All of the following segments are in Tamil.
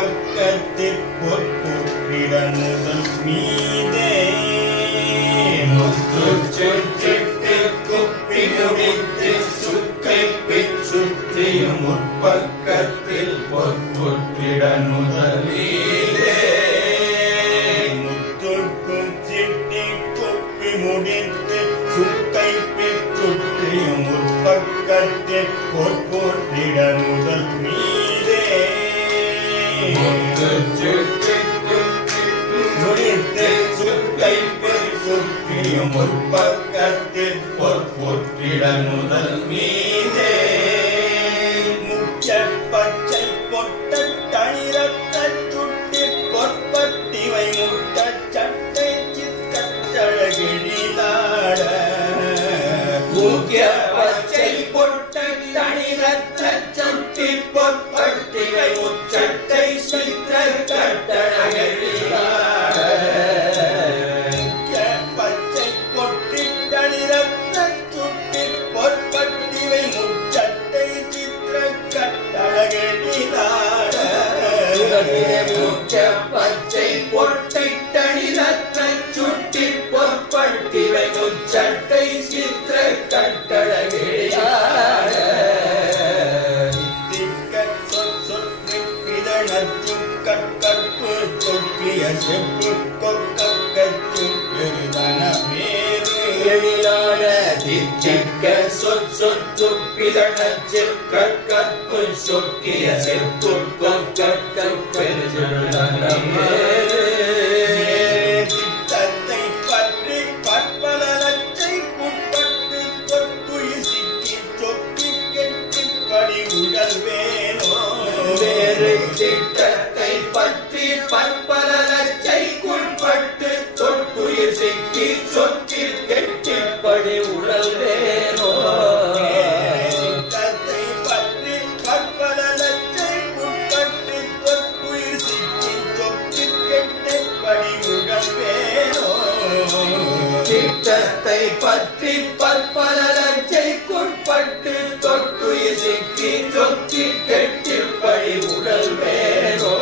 முற்பக்கத்தில் பொற்புற்றிடன் முதல் மீதே முத்து சுற்றிட்டு குப்பி முடித்து சுக்கை பிச்சுற்றியும் முற்பக்கத்தில் பொற்புற்றிடன் முதல் மீதே முத்துக்கும் சிட்டி குப்பி முடித்து சுக்கை பிச்சுற்றியும் முற்பக்கத்தில் பொற்புற்றிடன் முதல் மீதே முடித்து சுக்கை சுற்றியும் முற்பக்கத்தில் பொற்புற்றிடன் முதல் மீதே முச்ச பச்சை பொட்ட தனிரத்த சுட்டி பொற்பட்டிவை முட்ட சட்டை சித்தழகிழிலாட முக்கிய பச்சை பொட்ட தனிரத்த சுட்டி பொற்பட்டிவை முச்சட்டை சித்திர கட்டழகிழிலாட பச்சை பொட்டி தனிரத்த சுட்டி பொற்பட்டிவை முச்சட்டை சித்திர கட்டழகிழிலாட முச்ச பச்சை பொட்டி தனிரத்த சுட்டி பொற்பட்டிவை முச்சட்டை சித்திர கட்டழகிழிலாட கற்பு தொக்கிய செப்பு கொக்கச்சு பெருதன மேறு எழிலான திச்சிக்க சொத்து பிதனச்சு கற்பு சொக்கிய செப்பு கொக்க பெருதன மேறு சித்தத்தை பற்றி பற்பல லட்சை புட்பட்டு தொட்டுயிர் சிக்கி சொக்கி கெட்டு படி உடல் வேணோ வேறு சித்தத்தை பற்றி பற்பல லட்சைக்குட்பட்டு தொட்டுயிர் சிக்கி சொக்கி கெட்டிப்படி உடல் வேணோ சித்தத்தை பற்றி பற்பல லட்சைக்குட்பட்டு தொட்டுயிர் சிக்கி சொக்கி கெட்டிப்படி உடல் வேணோ சித்தத்தை பற்றி பற்பல லட்சைக்குட்பட்டு தொட்டுயிர் சிக்கி சொக்கி கெட்டிப்படி உடல் வேணோ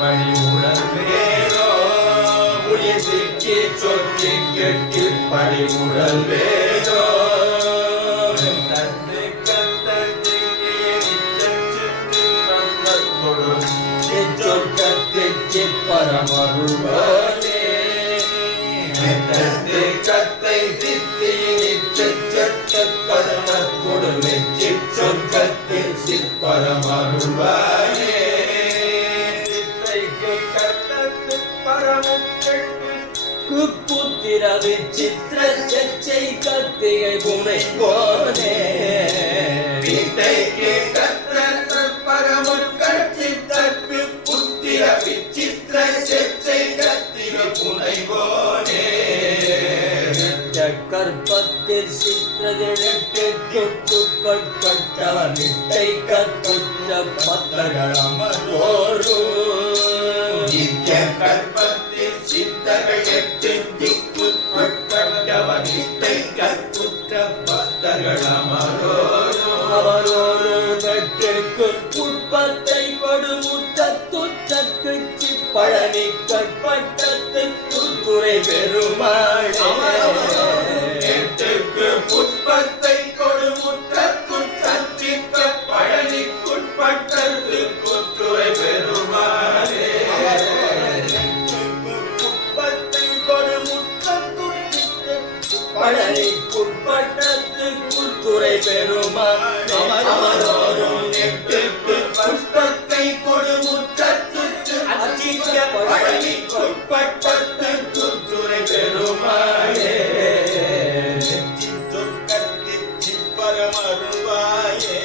படி உடல் வேணோ உயிர் சிக்கி சொக்கி கெட்டிப்படி உடல் வேணோ தந்து கத்தத்து சொக்கத்திற்கு பரமருள்வானே தந்து கத்தை சித்தி பரம கொடுமை சொக்கத்தில் சிற்பரமருள்வானே சித்தைக்கு கத்தத்து பரமுக்கு புத்திரவி சித்திர சச்சை கத்திகை புனை போனே சித்தைக்கு கத்தத்து பரமுக்கு தற்பு புத்திரவி சித்திர சச்சை கத்திகை புனை போனே கற்பத்தில் சித்திரதிட்டு கட்டவன் நிட்டை கற்ற பத்தகளமோரு கற்பத்தில் சித்தர்கள் எட்டு திக்குட்பட்டவன் நிட்டை கற்ற பத்தகளமரோரு அவரோரு வெட்டுக்கு உட்பத்தை கொடுமுற்றத்துற்றக்கு பழனி கற்பட்டத்துக்கு துறை பெருமாளே புஷ்பத்தை கொடுமுற்றத்துற்றிக்க பழனிக்குட்பட்டது குற்றுரை பெருமானே புஷ்பத்தை கொடுமுற்றத்துற்றிக்க பழனிக்குட்பட்டது குற்றுரை பெருமானே அமரோரும் நெட்டுக்கு புஷ்பத்தை கொடுமுற்றத்துற்று அச்சிக்க பழனிக்குட்பட்டது குற்றுரை பெருமானே பரமருள்வாயே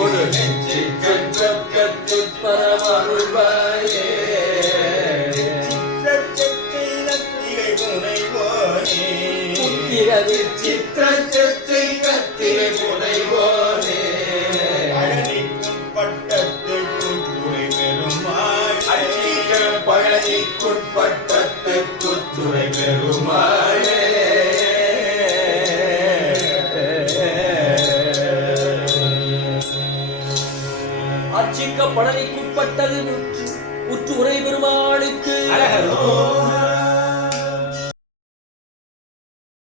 ஒரு நெஞ்சு சொக்கத்து பரமருள்வாயே சித்திரை முனைவோனே புத்திரவி சித்திரை கத்திரை முனைவோனே பழனிக்குட்பட்டத்துக்குத்துறை பெருமாளே பழனிக்குட்பட்டத்துக்குத்துறை பெருமாளே உரைக்குட்பட்டது உற்று உரை பெருமானுக்கு அழகரோகரா